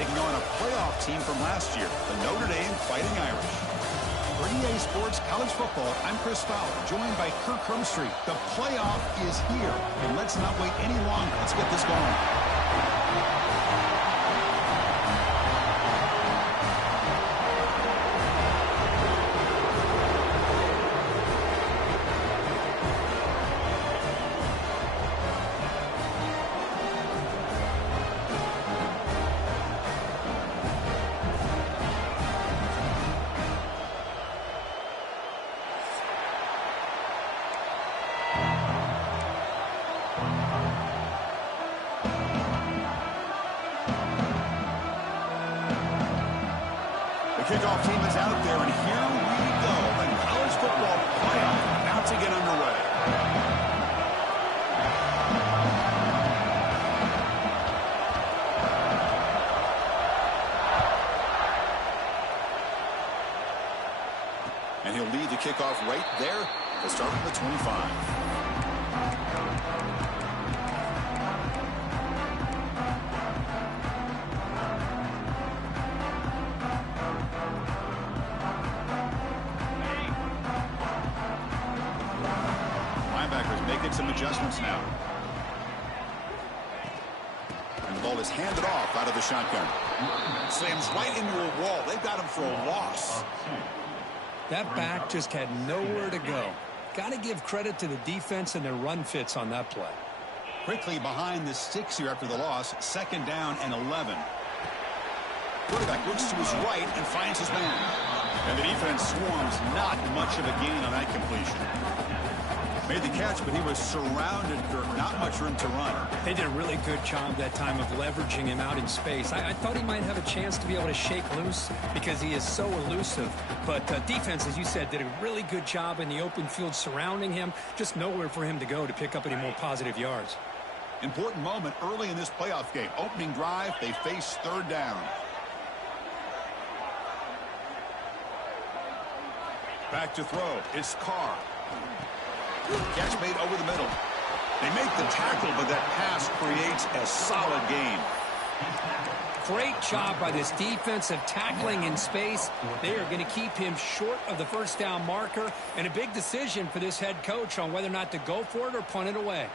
taking on a playoff team from last year, the Notre Dame Fighting Irish. For EA Sports College Football, I'm Chris Fowler, joined by Kirk Crumstreet. The playoff is here, and let's not wait any longer. Let's get this going. Kickoff team is out there, and here we go. The college football playoff about to get underway. And he'll lead the kickoff right there to start from the 25. Making some adjustments now. And the ball is handed off out of the shotgun. Slams right into a wall. They've got him for a loss. That back just had nowhere to go. Got to give credit to the defense and their run fits on that play. Quickly behind the sticks here after the loss. 2nd down and 11. Quarterback looks to his right and finds his man. And the defense swarms. Not much of a gain on that completion. Made the catch, but he was surrounded, Kirk. Not much room to run. They did a really good job that time of leveraging him out in space. I thought he might have a chance to be able to shake loose because he is so elusive. But defense, as you said, did a really good job in the open field surrounding him. Just nowhere for him to go to pick up any more positive yards. Important moment early in this playoff game. Opening drive, they face 3rd down. Back to throw. It's Carr. Catch made over the middle. They make the tackle, but that pass creates a solid gain. Great job by this defensive tackling in space. They are going to keep him short of the 1st down marker, and a big decision for this head coach on whether or not to go for it or punt it away.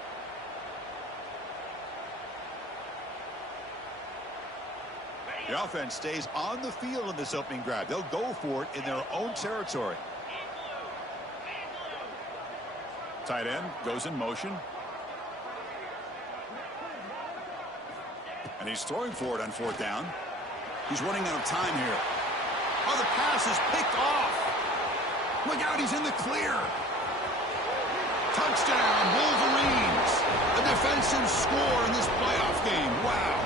The offense stays on the field in this opening drive. They'll go for it in their own territory. Tight end goes in motion. And he's throwing for it on 4th down. He's running out of time here. Oh, the pass is picked off. Look out, he's in the clear. Touchdown, Wolverines. A defensive score in this playoff game. Wow.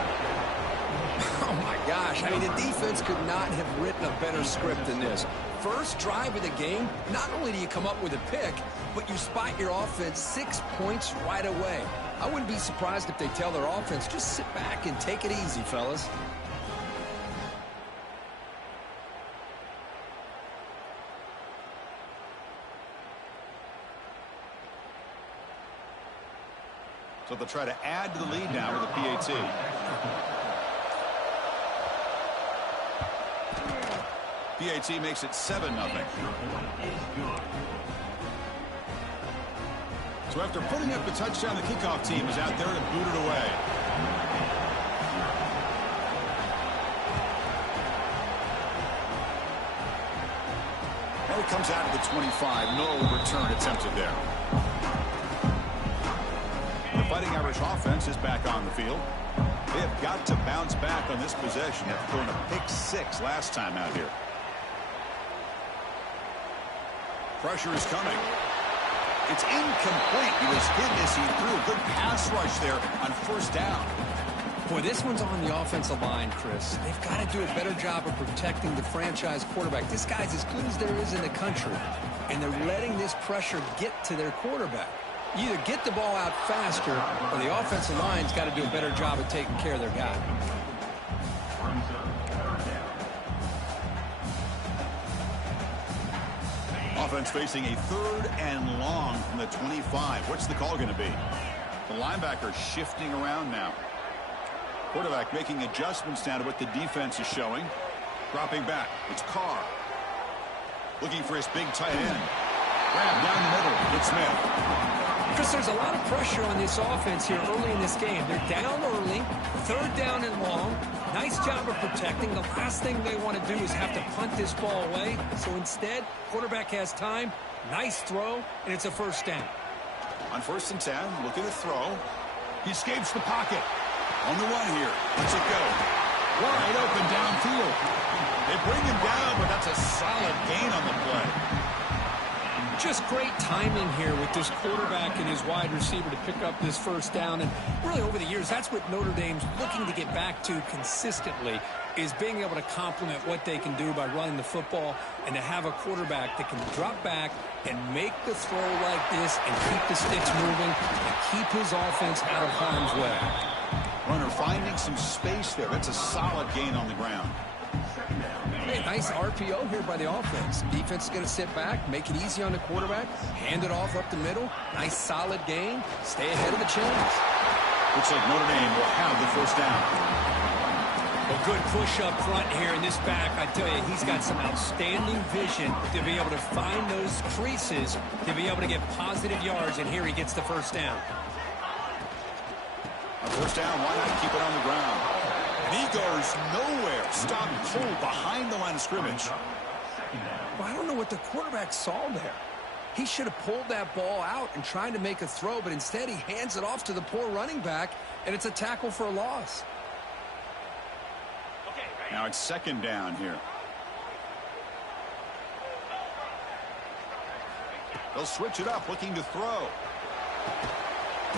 Oh, my gosh. I mean, the defense could not have written a better script than this. First drive of the game, not only do you come up with a pick, but you spot your offense 6 points right away. I wouldn't be surprised if they tell their offense, just sit back and take it easy, fellas. So they'll try to add to the lead now with a PAT. PAT makes it 7-0. So after putting up the touchdown, the kickoff team is out there to boot it away. And it comes out of the 25. No return attempted there. The Fighting Irish offense is back on the field. They have got to bounce back on this possession after throwing a pick 6 last time out here. Pressure is coming. It's incomplete. He was hit as he threw a good pass rush there on 1st down. Boy, this one's on the offensive line, Chris. They've got to do a better job of protecting the franchise quarterback. This guy's as good as there is in the country, and they're letting this pressure get to their quarterback. You either get the ball out faster, or the offensive line's got to do a better job of taking care of their guy. Offense facing a 3rd and long from the 25. What's the call going to be? The linebacker shifting around now. Quarterback making adjustments now to what the defense is showing. Dropping back. It's Carr. Looking for his big tight end. Grab down the middle. It's Smith. Chris, there's a lot of pressure on this offense here early in this game. They're down early, third down and long. Nice job of protecting. The last thing they want to do is have to punt this ball away. So instead, quarterback has time. Nice throw, and it's a first down. On 1st and 10, looking to throw. He escapes the pocket. On the run here. Lets it go. Wide open downfield. They bring him down, but that's a solid gain on the play. Just great timing here with this quarterback and his wide receiver to pick up this first down. And really over the years, that's what Notre Dame's looking to get back to consistently, is being able to complement what they can do by running the football and to have a quarterback that can drop back and make the throw like this and keep the sticks moving and keep his offense out of harm's way. Runner finding some space there. That's a solid gain on the ground. Hey, nice RPO here by the offense. Defense is going to sit back, make it easy on the quarterback, hand it off up the middle. Nice solid gain. Stay ahead of the chains. Looks like Notre Dame will have the first down. A good push up front here in this back. I tell you, he's got some outstanding vision to be able to find those creases, to be able to get positive yards, and here he gets the first down. A first down, why not keep it on the ground? And he goes nowhere. Stopped cold behind the line of scrimmage. Well, I don't know what the quarterback saw there. He should have pulled that ball out and tried to make a throw, but instead he hands it off to the poor running back, and it's a tackle for a loss. Now it's 2nd down here. They'll switch it up, looking to throw.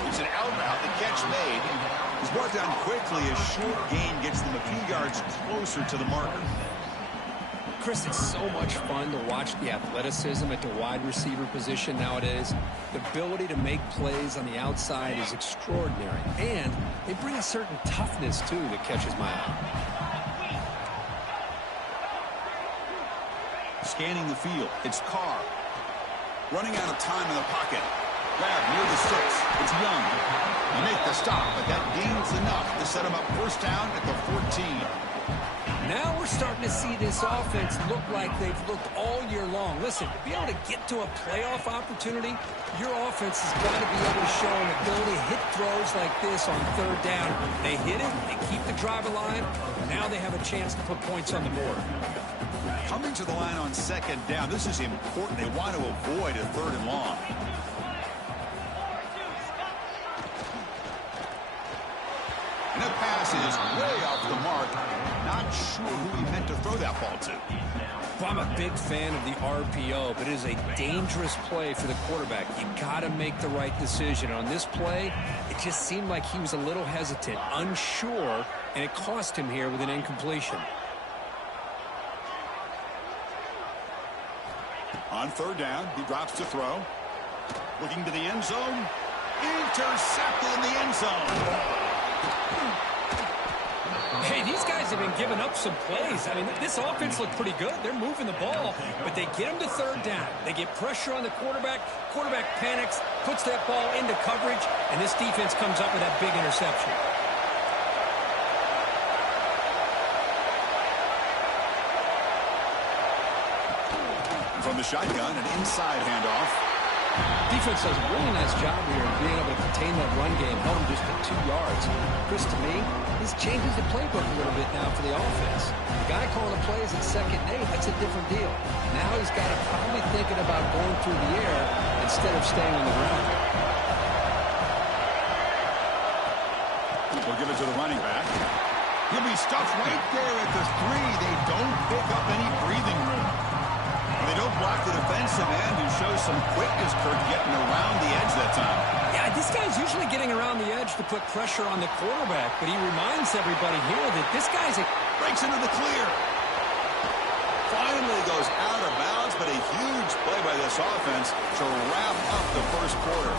It's an out route, the catch made. He's brought down quickly. A short gain gets them a few yards closer to the marker. Chris, it's so much fun to watch the athleticism at the wide receiver position nowadays. The ability to make plays on the outside is extraordinary. And they bring a certain toughness, too, that catches my eye. Scanning the field. It's Carr. Running out of time in the pocket. Grab near the 6. It's Young. They make the stop, but that gains enough to set him up first down at the 14. Now we're starting to see this offense look like they've looked all year long. Listen, to be able to get to a playoff opportunity, your offense has got to be able to show an ability to hit throws like this on 3rd down. They hit it, they keep the drive alive. Now they have a chance to put points on the board. Coming to the line on 2nd down, this is important. They want to avoid a 3rd and long. And the pass is way off the mark. Not sure who he meant to throw that ball to. Well, I'm a big fan of the RPO, but it is a dangerous play for the quarterback. You got to make the right decision. On this play, it just seemed like he was a little hesitant, unsure, and it cost him here with an incompletion. On 3rd down, he drops to throw. Looking to the end zone. Intercepted in the end zone. Hey, these guys have been giving up some plays. I mean, this offense looked pretty good. They're moving the ball, but they get him to 3rd down. They get pressure on the quarterback. Quarterback panics, puts that ball into coverage, and this defense comes up with that big interception. From the shotgun, an inside handoff. Defense does a really nice job here of being able to contain that run game, held him just to 2 yards. Chris, to me, this changes the playbook a little bit now for the offense. The guy calling the plays at 2nd and 8, that's a different deal. Now he's got to probably thinking about going through the air instead of staying on the ground. We'll give it to the running back. He'll be stuffed right there at the 3. They don't pick up any breathing room. They don't block the defensive end, who shows some quickness, Kurt, getting around the edge that time. Yeah, this guy's usually getting around the edge to put pressure on the quarterback, but he reminds everybody here that this guy's breaks into the clear. Finally goes out of bounds, but a huge play by this offense to wrap up the first quarter.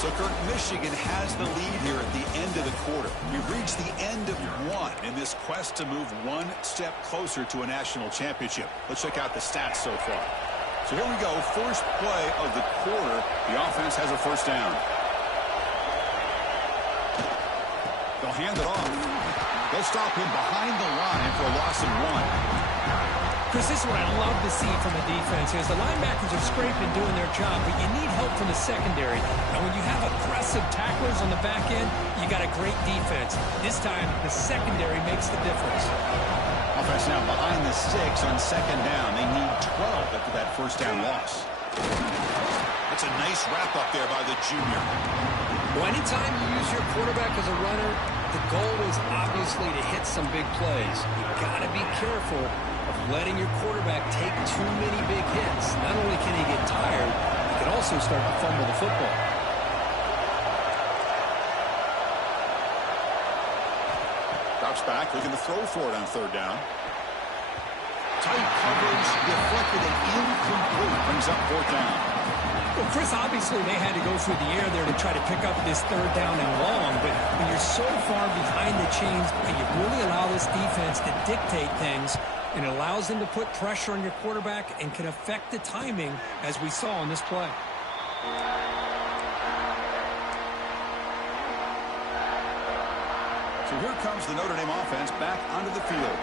So, Kurt, Michigan has the lead here at the end of the quarter. We've reached the end of one in this quest to move one step closer to a national championship. Let's check out the stats so far. So here we go. First play of the quarter. The offense has a first down. They'll hand it off. They'll stop him behind the line for a loss of 1. Chris, this is what I love to see from the defense is the linebackers are scraping doing their job, but you need help from the secondary. And when you have aggressive tacklers on the back end, you got a great defense. This time, the secondary makes the difference. Offense now behind the sticks on second down. They need 12 after that first down loss. That's a nice wrap up there by the junior. Well, anytime you use your quarterback as a runner, the goal is obviously to hit some big plays. You got to be careful of letting your quarterback take too many big hits. Not only can he get tired, he can also start to fumble the football. Drops back, looking to throw for it on third down. Tight coverage, deflected and incomplete. Brings up fourth down. Well, Chris, obviously they had to go through the air there to try to pick up this third down and long, but when you're so far behind the chains, you really allow this defense to dictate things, and it allows them to put pressure on your quarterback and can affect the timing, as we saw on this play. So here comes the Notre Dame offense back onto the field.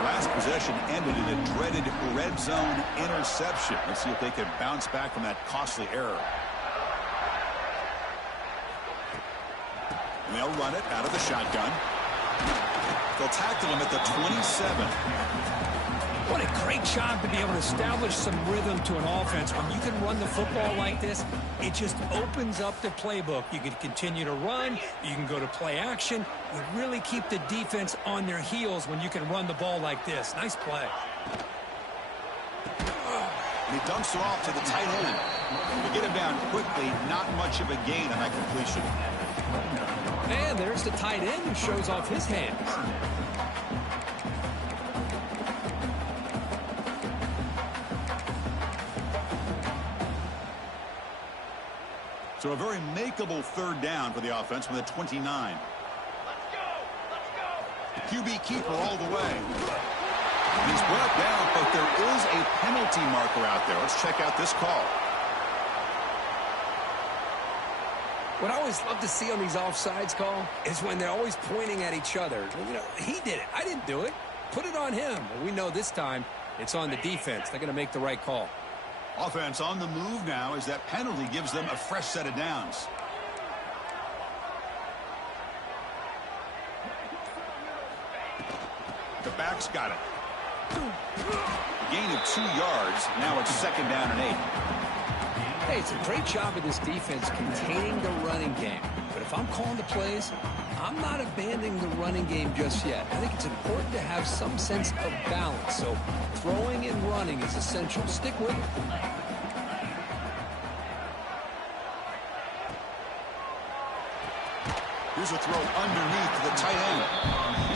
The last possession ended in a dreaded red zone interception. Let's see if they can bounce back from that costly error. And they'll run it out of the shotgun. They'll tackle him at the 27. What a great job to be able to establish some rhythm to an offense. When you can run the football like this, it just opens up the playbook. You can continue to run. You can go to play action. You really keep the defense on their heels when you can run the ball like this. Nice play. And he dumps it off to the tight end. To get him down quickly, not much of a gain on that completion. And there's the tight end who shows off his hands. So a very makeable third down for the offense from the 29. Let's go. QB keeper all the way. And he's brought down, but there is a penalty marker out there. Let's check out this call. What I always love to see on these offsides call is when they're always pointing at each other. You know, he did it. I didn't do it. Put it on him. Well, we know this time it's on the defense. They're going to make the right call. Offense on the move now as that penalty gives them a fresh set of downs. The back's got it. Gain of 2 yards. Now it's second down and 8. Hey, it's a great job of this defense containing the running game. But if I'm calling the plays, I'm not abandoning the running game just yet. I think it's important to have some sense of balance. So throwing and running is essential. Stick with it. Here's a throw underneath to the tight end.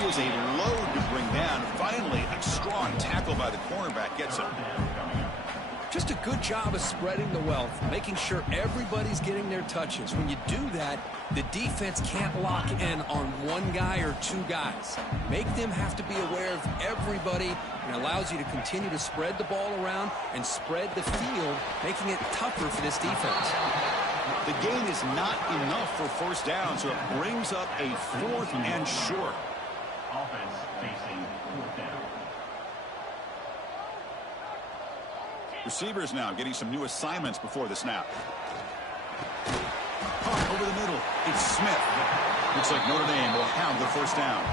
He was a load to bring down. Finally, a strong tackle by the cornerback gets him. Just a good job of spreading the wealth, making sure everybody's getting their touches. When you do that, the defense can't lock in on one guy or 2 guys. Make them have to be aware of everybody, and allows you to continue to spread the ball around and spread the field, making it tougher for this defense. The gain is not enough for first down, so it brings up a 4th and short. Offense facing fourth down. Receivers now getting some new assignments before the snap. Pump over the middle. It's Smith. Looks like Notre Dame will have the first down.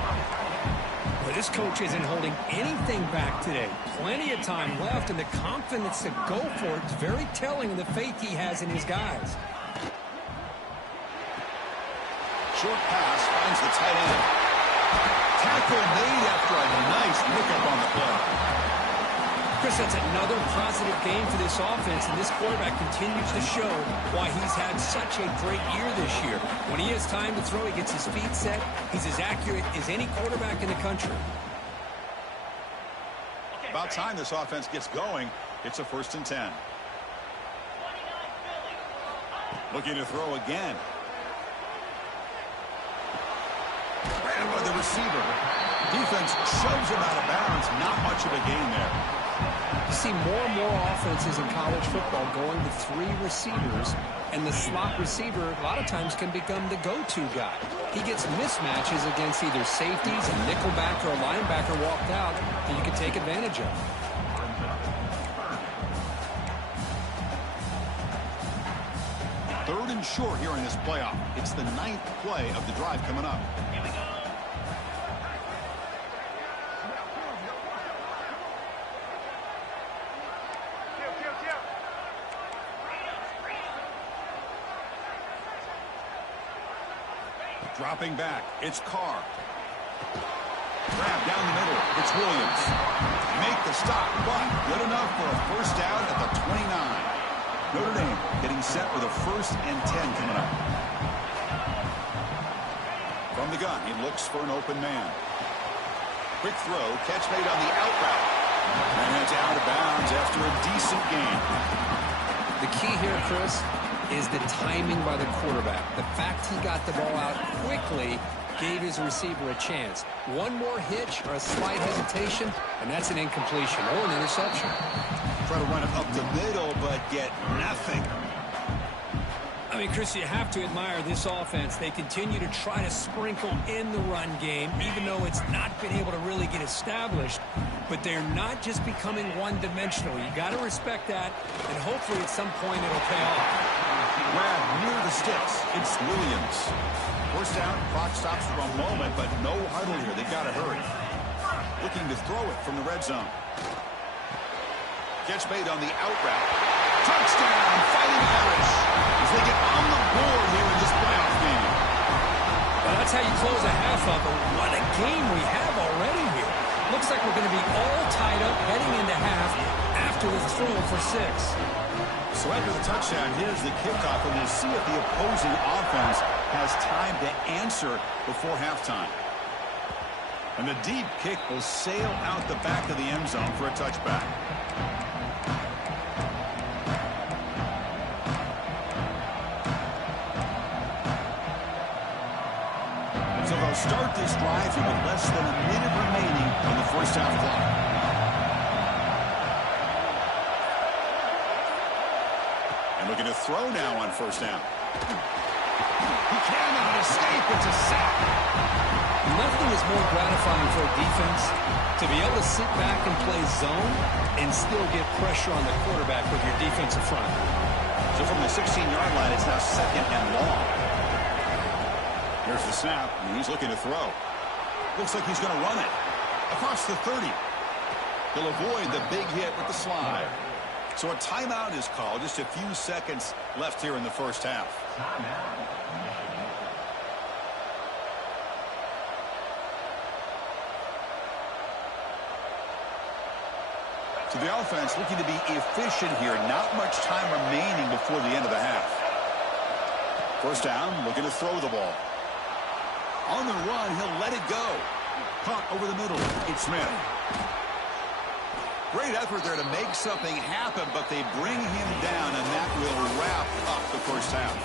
But this coach isn't holding anything back today. Plenty of time left, and the confidence to go for it is very telling of the faith he has in his guys. Short pass finds the tight end. Tackle made after a nice pickup on the play. Chris, that's another positive game for this offense, and this quarterback continues to show why he's had such a great year this year. When he has time to throw, he gets his feet set. He's as accurate as any quarterback in the country. About time this offense gets going. It's a 1st and 10. Looking to throw again. Ran by the receiver. Defense shoves him out of bounds. Not much of a gain there. You see more and more offenses in college football going to 3 receivers, and the slot receiver a lot of times can become the go-to guy. He gets mismatches against either safeties, a nickelback, or a linebacker walked out that you can take advantage of. Third and short here in this playoff. It's the 9th play of the drive coming up. Dropping back, it's Carr. Grab down the middle, it's Williams. Make the stop, but good enough for a first down at the 29. Notre Dame getting set with a 1st and 10 coming up. From the gun, he looks for an open man. Quick throw, catch made on the out route. And it's out of bounds after a decent gain. The key here, Chris, is the timing by the quarterback. The fact he got the ball out quickly gave his receiver a chance. One more hitch or a slight hesitation, and that's an incompletion or an interception. Try to run it up the middle, but get nothing. I mean, Chris, you have to admire this offense. They continue to try to sprinkle in the run game, even though it's not been able to really get established. But they're not just becoming one-dimensional. You got to respect that, and hopefully at some point it'll pay off. Grab near the sticks. It's Williams. First down, clock stops for a moment, but no huddle here. They've got to hurry. Looking to throw it from the red zone. Catch made on the out route. Touchdown, Fighting Irish, as they get on the board here in this playoff game. Well, that's how you close a half up. But what a game we have already here. Looks like we're going to be all tied up heading into half after the throw for 6. So after the touchdown, here's the kickoff, and we'll see if the opposing offense has time to answer before halftime. And the deep kick will sail out the back of the end zone for a touchback. So they'll start this drive here with less than a minute remaining on the first half clock. And looking to throw now on first down. He cannot escape. It's a sack. Nothing is more gratifying for a defense to be able to sit back and play zone and still get pressure on the quarterback with your defensive front. So from the 16-yard line, it's now 2nd and long. Here's the snap, and he's looking to throw. Looks like he's going to run it across the 30. He'll avoid the big hit with the slide. So a timeout is called. Just a few seconds left here in the first half. So the offense looking to be efficient here. Not much time remaining before the end of the half. First down, looking to throw the ball. On the run, he'll let it go. Caught over the middle. It's Smith. Great effort there to make something happen, but they bring him down, and that will wrap up the first half.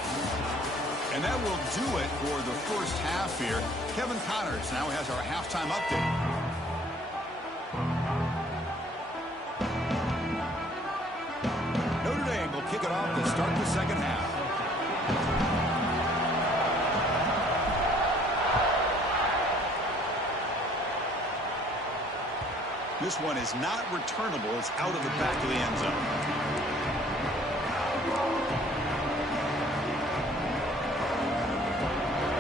And that will do it for the first half here. Kevin Connors now has our halftime update. Notre Dame will kick it off to start the second half. This one is not returnable. It's out of the back of the end zone.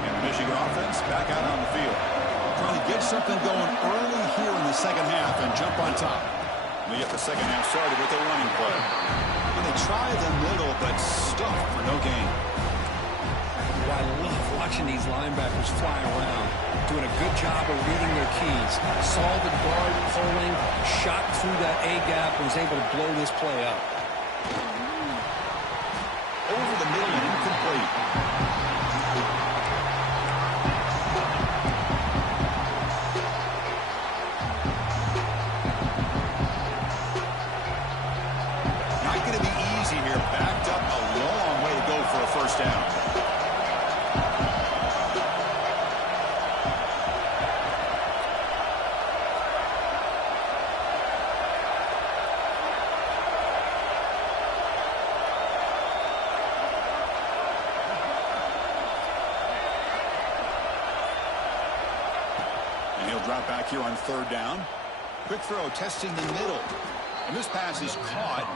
And the Michigan offense back out on the field. Trying to get something going early here in the second half and jump on top. They get the second half started with a running play. And they try the middle, but stuffed for no gain. I love watching these linebackers fly around, doing a good job of reading their keys. Saw the guard pulling, shot through that A-gap, and was able to blow this play up. Over the middle and incomplete. Not going to be easy here. Backed up a long way to go for a first down. Brought back here on third down. Quick throw testing the middle. And this pass is caught.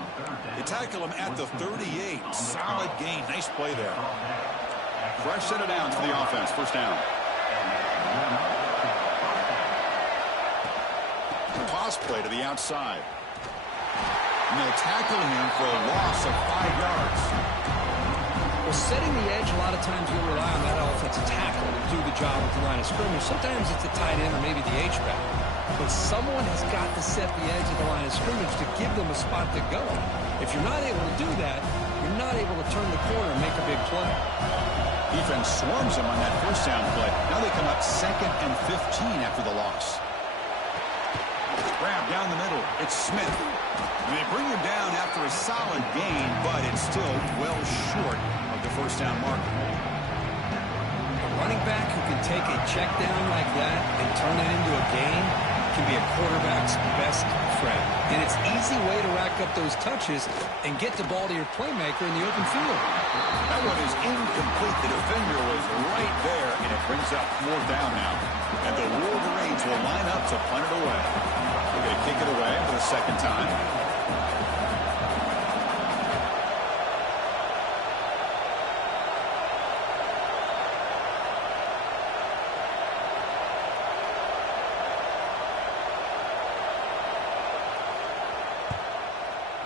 They tackle him at the 38. Solid gain. Nice play there. Fresh set of downs for the offense. First down. Toss play to the outside. And they'll tackle him for a loss of 5 yards. Well, setting the edge, a lot of times you'll rely on that offensive tackle to do the job at the line of scrimmage. Sometimes it's the tight end or maybe the H-back. But someone has got to set the edge of the line of scrimmage to give them a spot to go. If you're not able to do that, you're not able to turn the corner and make a big play. Defense swarms him on that first down play. Now they come up 2nd and 15 after the loss. Grab down the middle. It's Smith. And they bring him down after a solid gain, but it's still well short of the first down mark. A running back who can take a check down like that and turn it into a gain can be a quarterback's best friend. And it's an easy way to rack up those touches and get the ball to your playmaker in the open field. That one is incomplete. The defender was right there, and it brings up 4th down now. And the Wolverines will line up to punt it away. They're going to kick it away for the second time.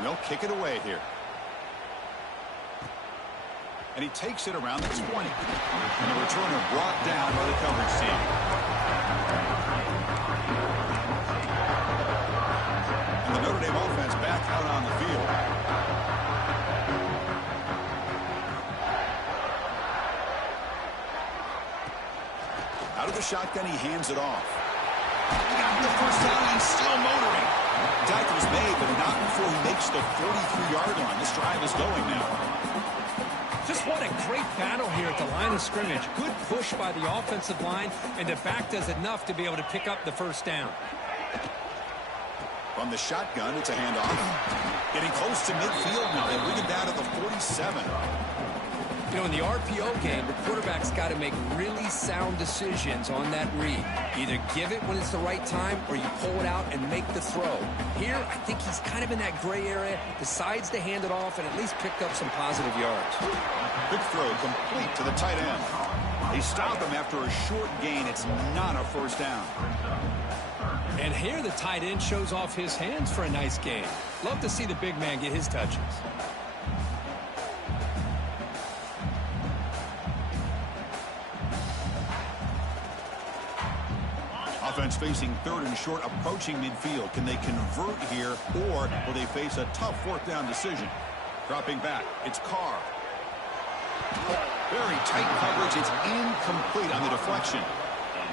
They'll kick it away here. And he takes it around the 20. And the returner brought down by the coverage team. And the Notre Dame offense back out on the field. Out of the shotgun, he hands it off. He got the first down and still motoring. Tackle's made, but not before he makes the 43-yard line. This drive is going now. Just what a great battle here at the line of scrimmage. Good push by the offensive line, and the back does enough to be able to pick up the first down. From the shotgun, it's a handoff. Getting close to midfield now. They bring it down to the 47. You know, in the RPO game, the quarterback's got to make really sound decisions on that read. Either give it when it's the right time or you pull it out and make the throw. Here, I think he's kind of in that gray area, decides to hand it off and at least picked up some positive yards. Big throw complete to the tight end. They stop him after a short gain. It's not a first down. And here the tight end shows off his hands for a nice gain. Love to see the big man get his touches. Offense facing 3rd and short, approaching midfield. Can they convert here, or will they face a tough 4th down decision? Dropping back, it's Carr. Very tight coverage. It's incomplete on the deflection.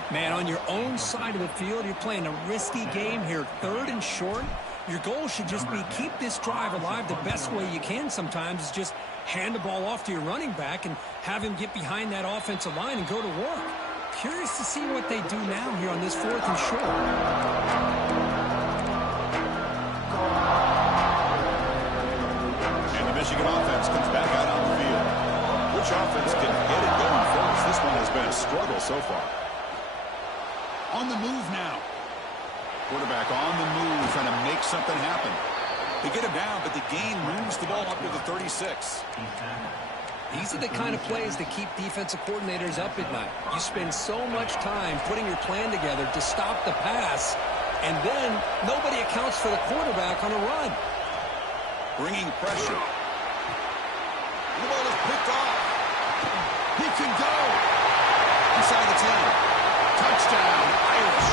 Man, on your own side of the field, you're playing a risky game here. 3rd and short. Your goal should just be keep this drive alive the best way you can sometimes is just hand the ball off to your running back and have him get behind that offensive line and go to work. Curious to see what they do now here on this 4th and short. And the Michigan offense comes back out on the field. Which offense can get it going first? This one has been a struggle so far. On the move now. Quarterback on the move, trying to make something happen. They get him down, but the gain moves the ball up to the 36. These are the kind of plays that keep defensive coordinators up at night. You spend so much time putting your plan together to stop the pass, and then nobody accounts for the quarterback on a run. Bringing pressure. The ball is picked off. He can go. Inside the 10. Touchdown, Irish.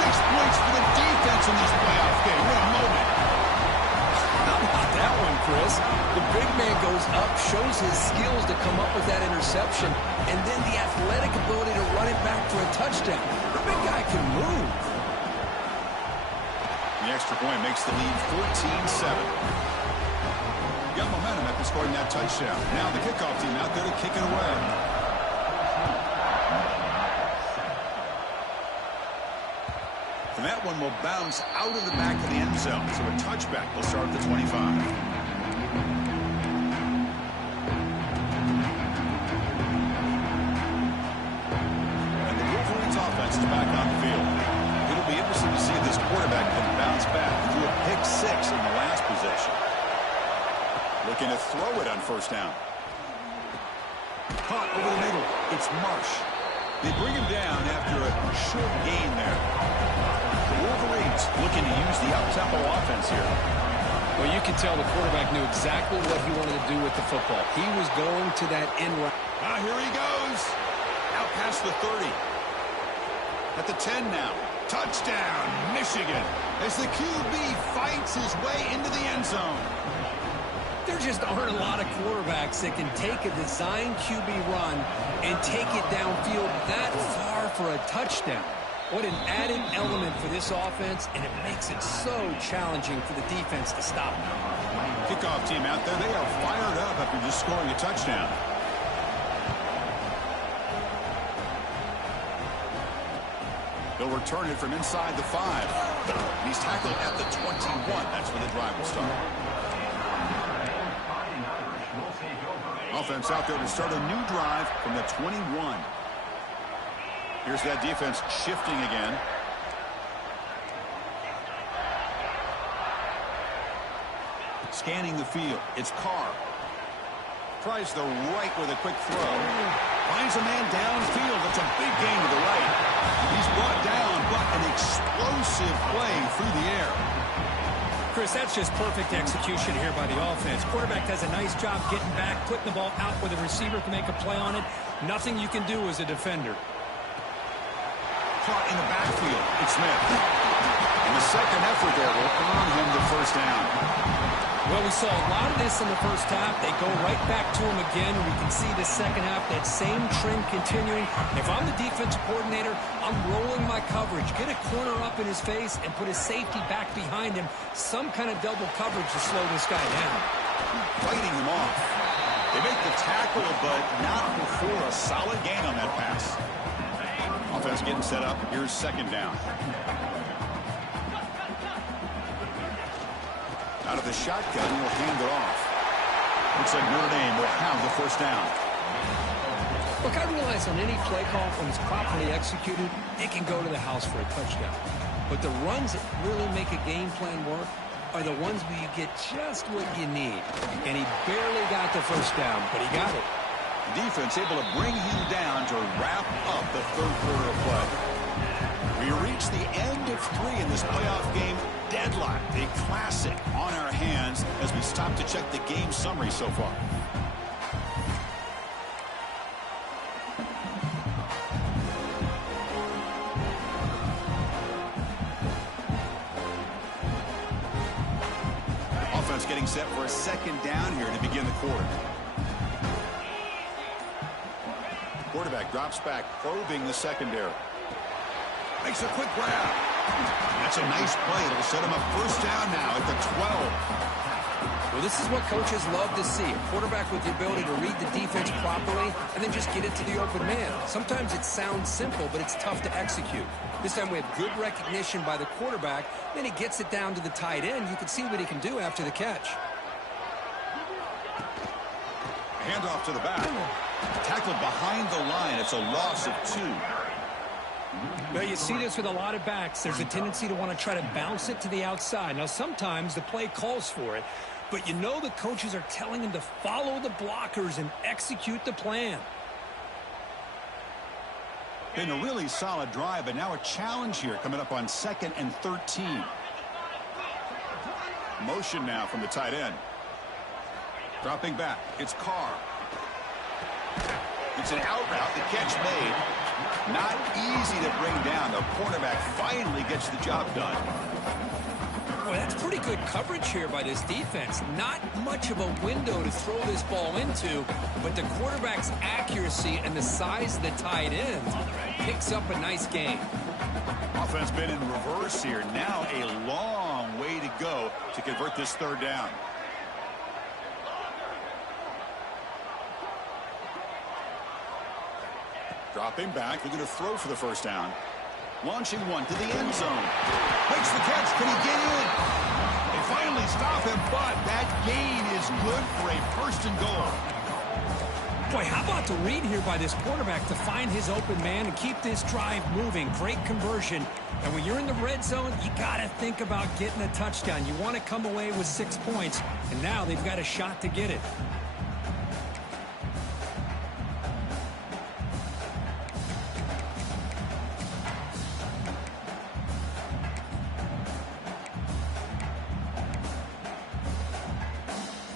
6 points for the defense in this playoff game. What a moment. How about that one, Chris? The big man goes up, shows his skills to come up with that interception, and then the athletic ability to run it back for a touchdown. The big guy can move. The extra point makes the lead 14-7. Got momentum after scoring that touchdown. Now the kickoff team out there to kick it away. And that one will bounce out of the back of the end zone. So a touchback will start at the 25. And the Wolverines offense is back on the field. Looking to throw it on first down. Caught over the middle. It's Marsh. They bring him down after a short gain there. The Wolverines looking to use the up-tempo offense here. Well, you can tell the quarterback knew exactly what he wanted to do with the football. He was going to that end route. Here he goes. Out past the 30. At the 10 now. Touchdown, Michigan. As the QB fights his way into the end zone. There just aren't a lot of quarterbacks that can take a design QB run and take it downfield that far for a touchdown. What an added element for this offense, and it makes it so challenging for the defense to stop. Kickoff team out there. They are fired up after just scoring a touchdown. They'll return it from inside the 5. He's tackled at the 21. That's where the drive will start. Offense out there to start a new drive from the 21. Here's that defense shifting again. Scanning the field. It's Carr. Tries the right with a quick throw. Finds a man downfield. It's a big gain to the right. He's brought down, but an explosive play through the air. Chris, that's just perfect execution here by the offense. Quarterback does a nice job getting back, putting the ball out where the receiver can make a play on it. Nothing you can do as a defender. Caught in the backfield. It's Smith. And the second effort there will earn him the first down. Well, we saw a lot of this in the first half. They go right back to him again, and we can see the second half, that same trend continuing. If I'm the defensive coordinator, I'm rolling my coverage. Get a corner up in his face and put his safety back behind him. Some kind of double coverage to slow this guy down. Fighting him off. They make the tackle, but not before a solid gain on that pass. Offense getting set up. Here's second down. Out of the shotgun, he'll hand it off. Looks like Notre Dame will have the first down. Look, I realize on any play call, when it's properly executed, it can go to the house for a touchdown. But the runs that really make a game plan work are the ones where you get just what you need. And he barely got the first down, but he got it. Defense able to bring him down to wrap up the third quarter of play. We reach the end of 3 in this playoff game. Deadlocked, a classic on our hands as we stop to check the game summary so far. Offense getting set for a second down here to begin the quarter. Quarterback drops back, probing the secondary. Makes a quick grab. That's a nice play. It'll set him up first down now at the 12. Well, this is what coaches love to see. A quarterback with the ability to read the defense properly and then just get it to the open man. Sometimes it sounds simple, but it's tough to execute. This time we have good recognition by the quarterback. Then he gets it down to the tight end. You can see what he can do after the catch. Handoff to the back. Tackled behind the line. It's a loss of 2. Well, you see this with a lot of backs. There's a tendency to want to try to bounce it to the outside. Now, sometimes the play calls for it, but you know the coaches are telling them to follow the blockers and execute the plan. Been a really solid drive, but now a challenge here coming up on 2nd and 13. Motion now from the tight end. Dropping back. It's Carr. It's an out route. The catch made. Not easy to bring down. The cornerback finally gets the job done. Boy, that's pretty good coverage here by this defense. Not much of a window to throw this ball into, but the quarterback's accuracy and the size of the tight end picks up a nice gain. Offense been in reverse here. Now a long way to go to convert this third down. Dropping back, looking to throw for the first down. Launching one to the end zone. Makes the catch. Can he get in? They finally stop him, but that gain is good for a first and goal. Boy, how about the read here by this quarterback to find his open man and keep this drive moving. Great conversion. And when you're in the red zone, you got to think about getting a touchdown. You want to come away with 6 points, and now they've got a shot to get it.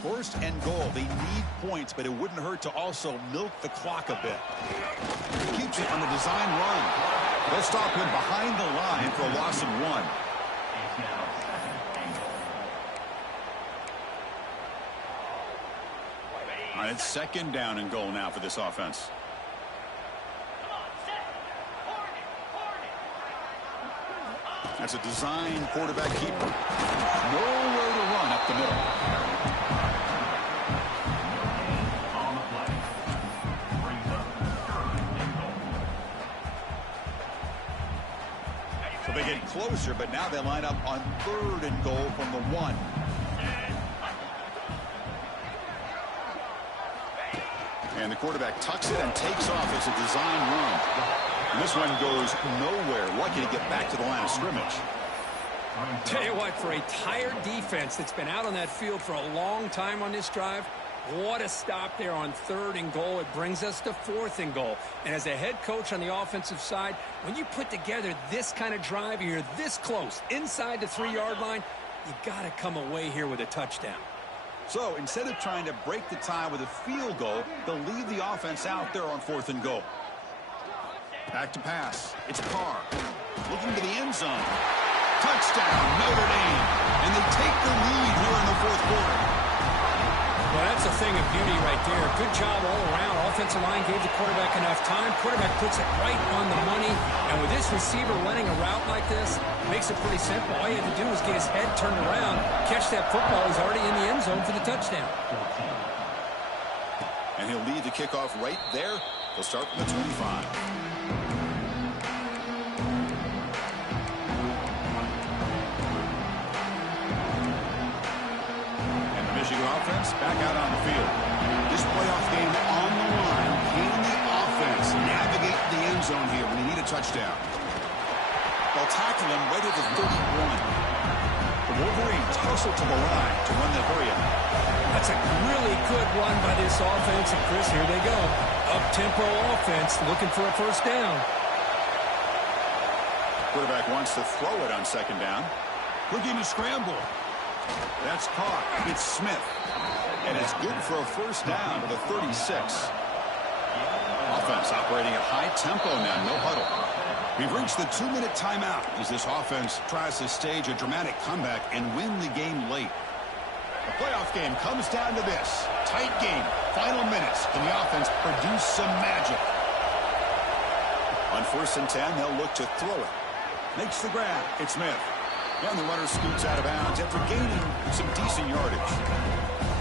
First and goal. They need points, but it wouldn't hurt to also milk the clock a bit. He keeps it on the design run. They'll stop him behind the line for a loss of 1. All right, it's second down and goal now for this offense. That's a design quarterback keeper. Nowhere to run up the middle. So they get closer, but now they line up on 3rd and goal from the 1. And the quarterback tucks it and takes off as a design run. And this one goes nowhere. Lucky to get back to the line of scrimmage. Tell you what, for a tired defense that's been out on that field for a long time on this drive, what a stop there on 3rd and goal. It brings us to 4th and goal. And as a head coach on the offensive side, when you put together this kind of drive, you're this close inside the 3-yard line, you got to come away here with a touchdown. So instead of trying to break the tie with a field goal, they'll leave the offense out there on 4th and goal. Back to pass. It's Carr looking to the end zone. Touchdown, Notre Dame. And they take the lead here in the 4th quarter. Well, that's a thing of beauty right there. Good job all around. Offensive line gave the quarterback enough time. Quarterback puts it right on the money. And with this receiver running a route like this, makes it pretty simple. All you have to do is get his head turned around, catch that football. He's already in the end zone for the touchdown. And he'll lead the kickoff right there. They'll start from the 25. Michigan offense back out on the field. This playoff game on the line. Can the offense navigate the end zone here when they need a touchdown? They'll tackle him right at the 31. The Wolverines hustle to the line to run the hurry up. That's a really good run by this offense. And Chris, here they go. Up-tempo offense looking for a first down. Quarterback wants to throw it on 2nd down. Looking to scramble. That's caught. It's Smith. And it's good for a first down to the 36. Offense operating at high tempo now. No huddle. We've reached the 2-minute timeout as this offense tries to stage a dramatic comeback and win the game late. The playoff game comes down to this. Tight game. Final minutes. Can the offense produce some magic? On 1st and 10, they'll look to throw it. Makes the grab. It's Smith. And the runner scoots out of bounds after gaining some decent yardage.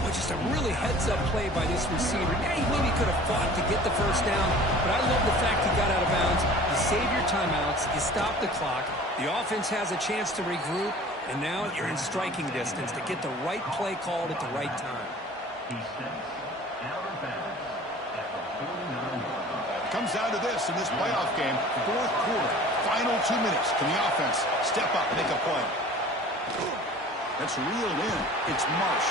Well, just a really heads-up play by this receiver. Yeah, he maybe could have fought to get the first down, but I love the fact he got out of bounds. You save your timeouts. You stop the clock. The offense has a chance to regroup, and now you're in striking distance to get the right play called at the right time. He steps out of bounds at the 49. Comes down to this in this playoff game. 4th quarter. Final 2 minutes. Can the offense step up and make a play? That's reeled in. It's Marsh.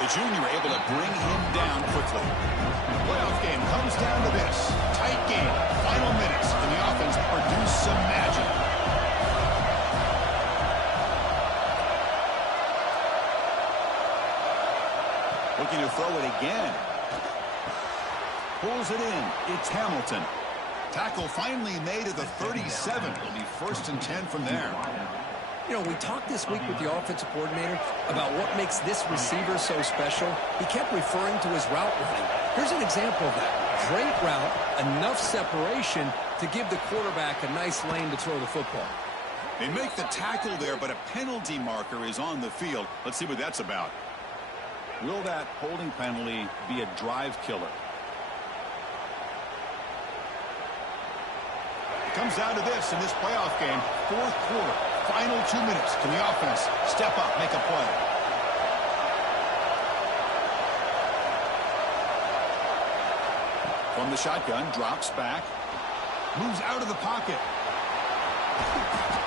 The junior able to bring him down quickly. The playoff game comes down to this. Tight game. Final minutes. Can the offense produce some magic? Looking to throw it again. Pulls it in. It's Hamilton. Tackle finally made at the 37. It'll be 1st and 10 from there. You know, we talked this week with the offensive coordinator about what makes this receiver so special. He kept referring to his route running. Here's an example of that. Great route, enough separation to give the quarterback a nice lane to throw the football. They make the tackle there, but a penalty marker is on the field. Let's see what that's about. Will that holding penalty be a drive killer? Comes down to this in this playoff game. 4th quarter. Final 2 minutes. Can the offense step up, make a play? From the shotgun, drops back. Moves out of the pocket.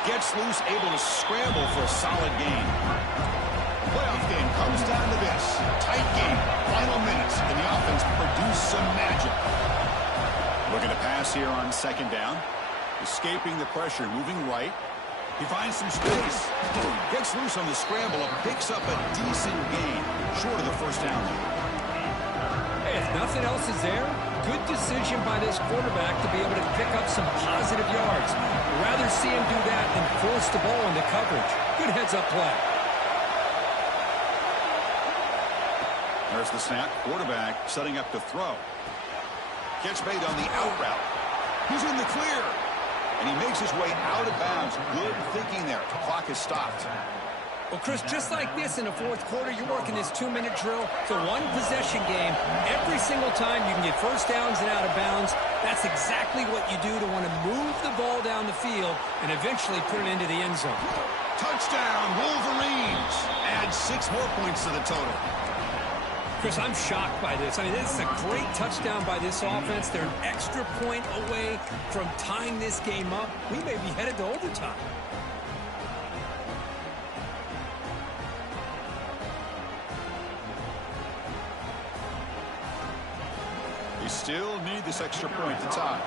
Gets loose, able to scramble for a solid gain. Playoff game comes down to this. Tight game, final minutes, and the offense produced some magic. Looking to pass here on second down. Escaping the pressure, moving right. He finds some space. Gets loose on the scramble and picks up a decent gain. Short of the first down there. Hey, if nothing else is there, good decision by this quarterback to be able to pick up some positive yards. I'd rather see him do that than force the ball into coverage. Good heads-up play. There's the snap. Quarterback setting up to throw. Catch made on the out route. He's in the clear. And he makes his way out of bounds. Good thinking there. The clock is stopped. Well, Chris, just like this in the fourth quarter, you're working this 2-minute drill. It's a one-possession game. Every single time you can get first downs and out of bounds. That's exactly what you do to want to move the ball down the field and eventually put it into the end zone. Touchdown, Wolverines. Add 6 more points to the total. Chris, I'm shocked by this. I mean, this is a great touchdown by this offense. They're an extra point away from tying this game up. We may be headed to overtime. They still need this extra point to tie.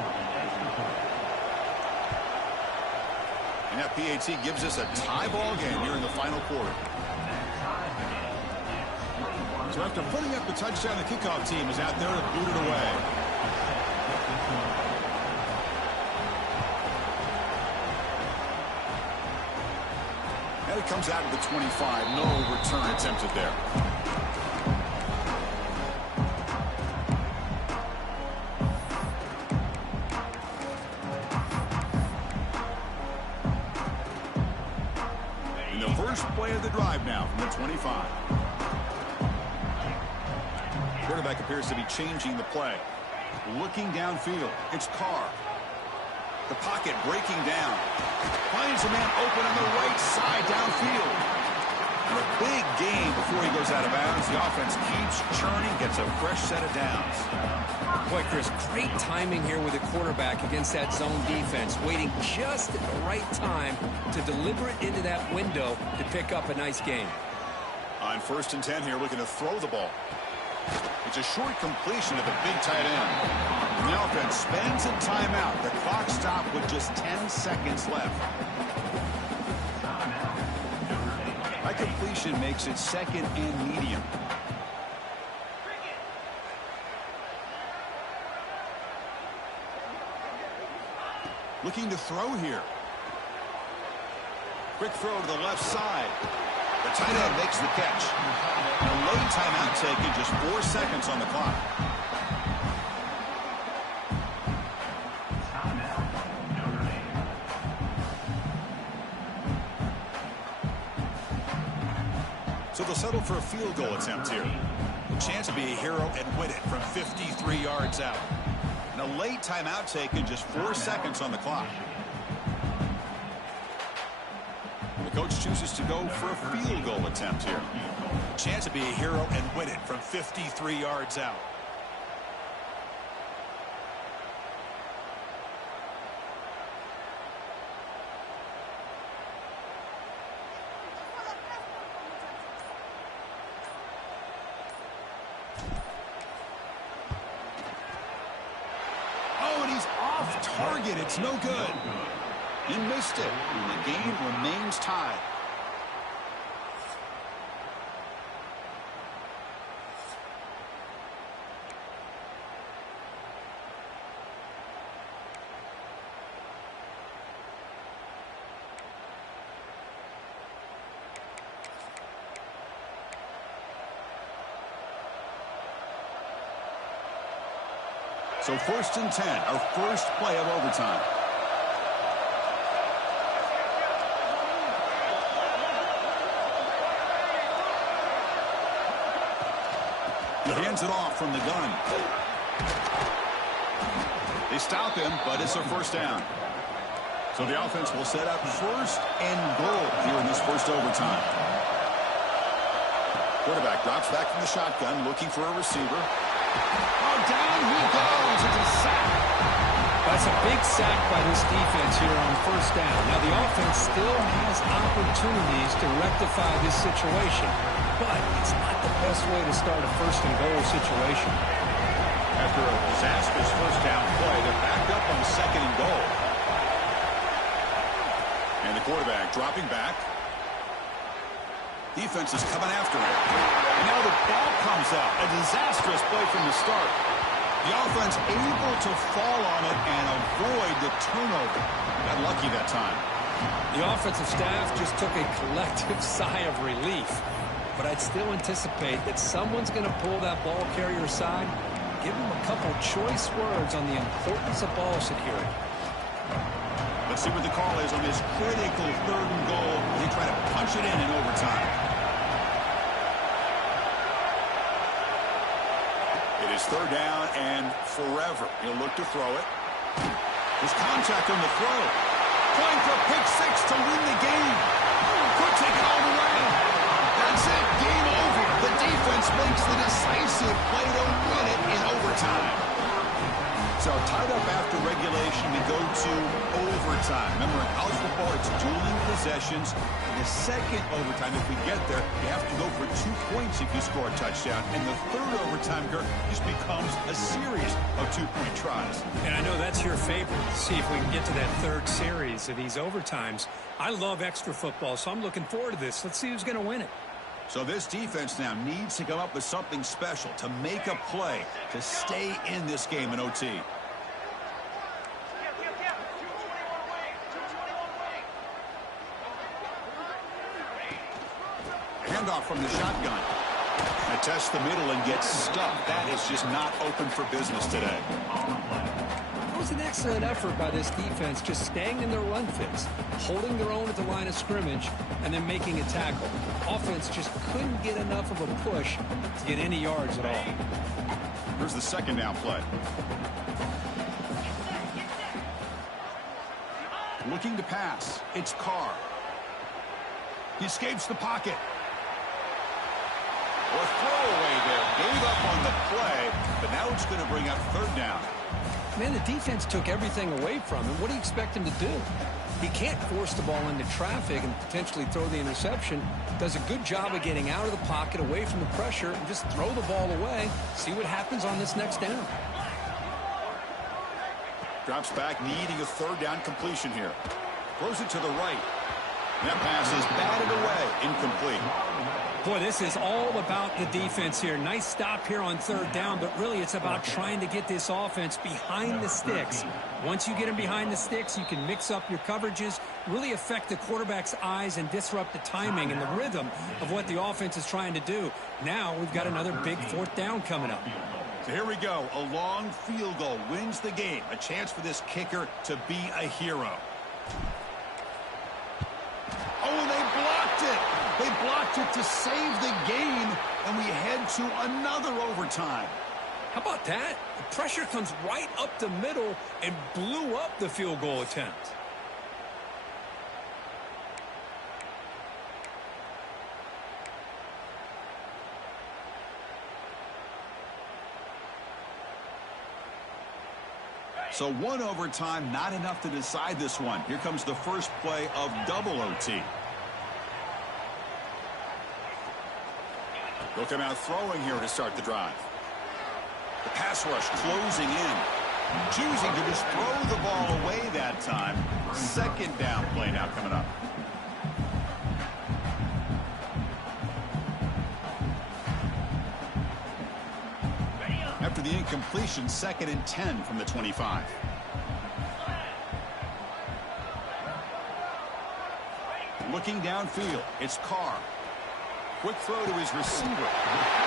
And that PAT gives us a tie ball game here in the final quarter. So after putting up the touchdown, the kickoff team is out there to boot it away. And it comes out of the 25. No return attempted there. In the first play of the drive now from the 25. Quarterback appears to be changing the play. Looking downfield. It's Carr. The pocket breaking down. Finds a man open on the right side downfield. And a big gain before he goes out of bounds. The offense keeps churning, gets a fresh set of downs. Boy, Chris, great timing here with the quarterback against that zone defense. Waiting just at the right time to deliver it into that window to pick up a nice gain. On 1st and 10 here, looking to throw the ball. It's a short completion to the big tight end. And the offense spends a timeout. The clock stopped with just 10 seconds left. That completion makes it 2nd and medium. Looking to throw here. Quick throw to the left side. The tight end makes the catch. A late timeout taken, just 4 seconds on the clock. So they'll settle for a field goal attempt here. A chance to be a hero and win it from 53 yards out. And a late timeout taken, just 4 seconds on the clock. The coach chooses to go for a field goal attempt here. Chance to be a hero and win it from 53 yards out. Oh, and he's off target. It's no good. He missed it, and the game remains tied. So 1st and 10, our first play of overtime. He hands it off from the gun. They stop him, but it's a first down. So the offense will set up 1st and goal here in this first overtime. Quarterback drops back from the shotgun, looking for a receiver. Oh, down he goes. It's a sack. That's a big sack by this defense here on first down. Now, the offense still has opportunities to rectify this situation, but it's not the best way to start a first-and-goal situation. After a disastrous first down play, they're backed up on second and goal. And the quarterback dropping back. Defense is coming after him. And now the ball comes out. A disastrous play from the start. The offense able to fall on it and avoid the turnover. Got lucky that time. The offensive staff just took a collective sigh of relief. But I'd still anticipate that someone's going to pull that ball carrier aside, give him a couple choice words on the importance of ball security. Let's see what the call is on this critical third and goal. They try to punch it in overtime. It is third down and forever. He'll look to throw it. There's contact on the throw. Going for a pick six to win the game. Could take it all the way. That's it. Game over. The defense makes the decisive play to win it in overtime. So tied up after regulation, we go to overtime. Remember, in college football, it's dueling possessions. In the second overtime, if we get there, you have to go for 2 points if you score a touchdown. And the third overtime, Kirk, just becomes a series of 2-point tries. And I know that's your favorite. See if we can get to that third series of these overtimes. I love extra football, so I'm looking forward to this. Let's see who's going to win it. So this defense now needs to come up with something special to make a play to stay in this game in OT. Handoff from the shotgun. And test the middle and get stuck. That is just not open for business today. It was an excellent effort by this defense, just staying in their run fits, holding their own at the line of scrimmage, and then making a tackle. Offense just couldn't get enough of a push to get any yards at all. Here's the second down play. Looking to pass. It's Carr. He escapes the pocket. Or throwaway there. Gave up on the play, but now it's going to bring up third down. Man, the defense took everything away from him. What do you expect him to do? He can't force the ball into traffic and potentially throw the interception. Does a good job of getting out of the pocket, away from the pressure, and just throw the ball away. See what happens on this next down. Drops back, needing a third down completion here. Throws it to the right. That pass is batted away, incomplete. Boy, this is all about the defense here. Nice stop here on third down, but really it's about trying to get this offense behind the sticks. Once you get them behind the sticks, you can mix up your coverages, really affect the quarterback's eyes and disrupt the timing and the rhythm of what the offense is trying to do. Now we've got another big fourth down coming up. So here we go. A long field goal wins the game. A chance for this kicker to be a hero. Oh, they blocked it. They blocked it to save the game, and we head to another overtime. How about that? The pressure comes right up the middle and blew up the field goal attempt. So one overtime, not enough to decide this one. Here comes the first play of double OT. They'll come out throwing here to start the drive. The pass rush closing in. Choosing to just throw the ball away that time. Second down play now coming up. After the incompletion, 2nd and 10 from the 25. Looking downfield, it's Carr. Quick throw to his receiver.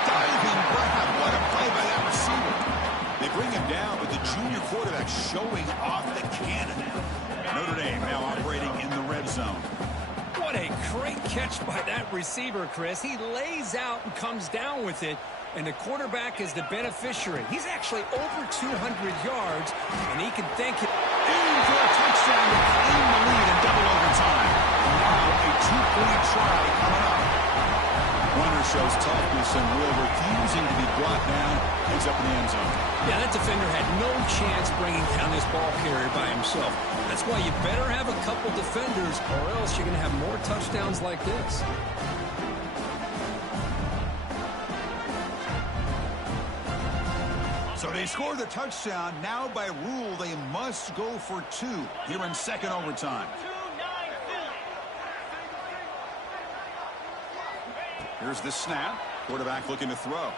Diving grab. What a play by that receiver. They bring him down, but the junior quarterback showing off the cannon. Notre Dame now operating in the red zone. What a great catch by that receiver, Chris. He lays out and comes down with it, and the quarterback is the beneficiary. He's actually over 200 yards, and he can thank it. In for a touchdown to claim the lead in double overtime. Now a 2-point try coming up. Runners shows toughness and will, refusing to be brought down. Ends up in the end zone. Yeah, that defender had no chance bringing down this ball carrier by himself. That's why you better have a couple defenders, or else you're going to have more touchdowns like this. So they score the touchdown. Now by rule, they must go for 2 here in second overtime. Here's the snap. Quarterback looking to throw.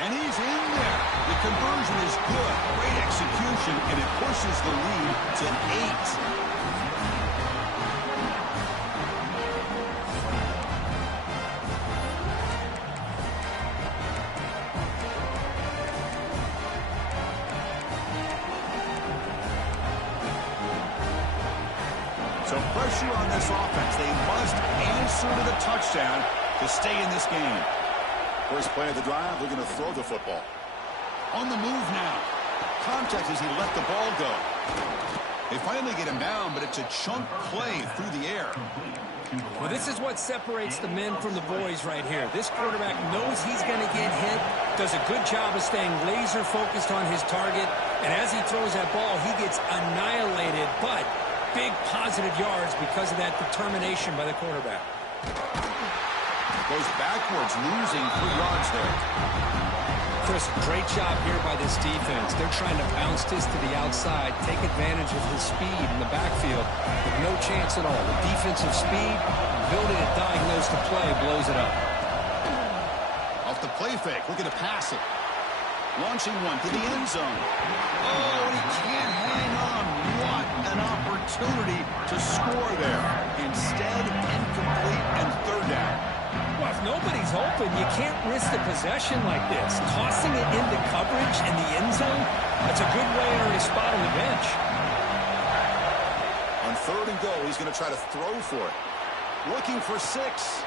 And he's in there. The conversion is good. Great execution, and it pushes the lead to 8. So pressure on this offense. They must answer to the touchdown to stay in this game. First play of the drive, they're going to throw the football. On the move now. Contact as he let the ball go. They finally get him down, but it's a chunk play through the air. Well, this is what separates the men from the boys right here. This quarterback knows he's going to get hit, does a good job of staying laser focused on his target, and as he throws that ball, he gets annihilated, but big positive yards because of that determination by the quarterback. Goes backwards, losing 3 yards there. Chris, great job here by this defense. They're trying to bounce this to the outside, take advantage of his speed in the backfield, with no chance at all. The defensive speed, ability to diagnose the play, blows it up. Off the play fake, looking to pass it. Launching one to the end zone. Oh, he can't hang on. What an opportunity to score there. Instead, incomplete and third down. Well, if nobody's open, you can't risk the possession like this. Tossing it into coverage in the end zone, that's a good way to earn a spot on the bench. On third and goal, he's going to try to throw for it. Looking for 6.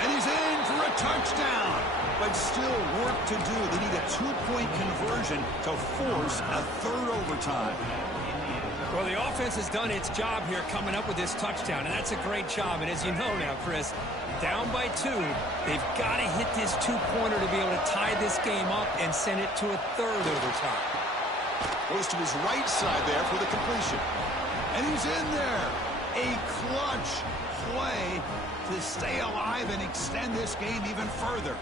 And he's in for a touchdown. But still work to do. They need a 2-point conversion to force a third overtime. Well, the offense has done its job here coming up with this touchdown, and that's a great job. And as you know now, Chris, down by 2, they've got to hit this 2-pointer to be able to tie this game up and send it to a third overtime. Goes to his right side there for the completion. And he's in there. A clutch play to stay alive and extend this game even further.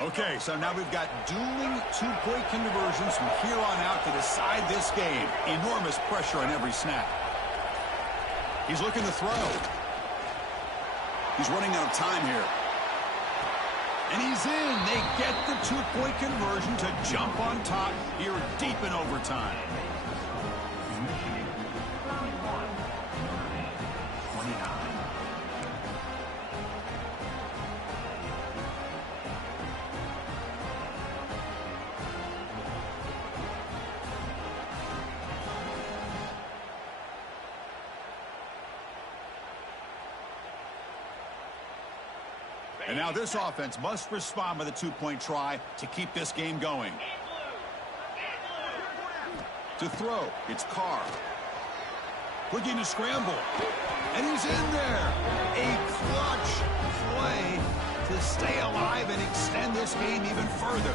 Okay, so now we've got dueling 2-point conversions from here on out to decide this game. Enormous pressure on every snap. He's looking to throw. He's running out of time here. And he's in. They get the 2-point conversion to jump on top here deep in overtime. And now this offense must respond with a 2-point try to keep this game going. To throw, it's Carr. Looking to scramble. And he's in there. A clutch play to stay alive and extend this game even further.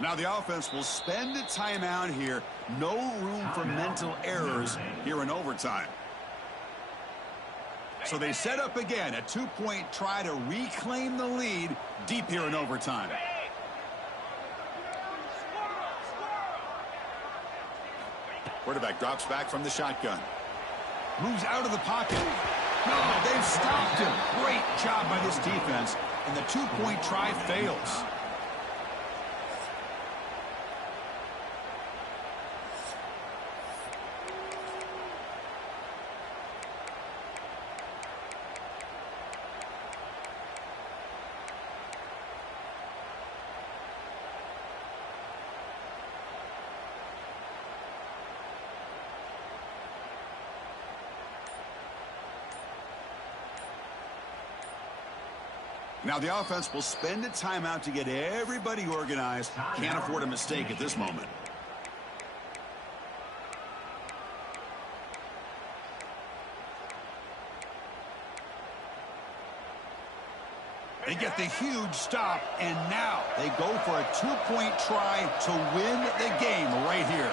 Now the offense will spend a timeout here. No room for mental errors here in overtime. So they set up again a 2-point try to reclaim the lead deep here in overtime. Quarterback drops back from the shotgun. Moves out of the pocket. No, they've stopped him. Great job by this defense. And the 2-point try fails. Now the offense will spend a timeout to get everybody organized. Can't afford a mistake at this moment. They get the huge stop, and now they go for a two-point try to win the game right here.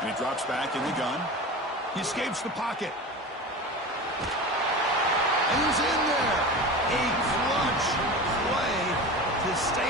And he drops back in the gun. He escapes the pocket. And he's in there. A clutch play to stay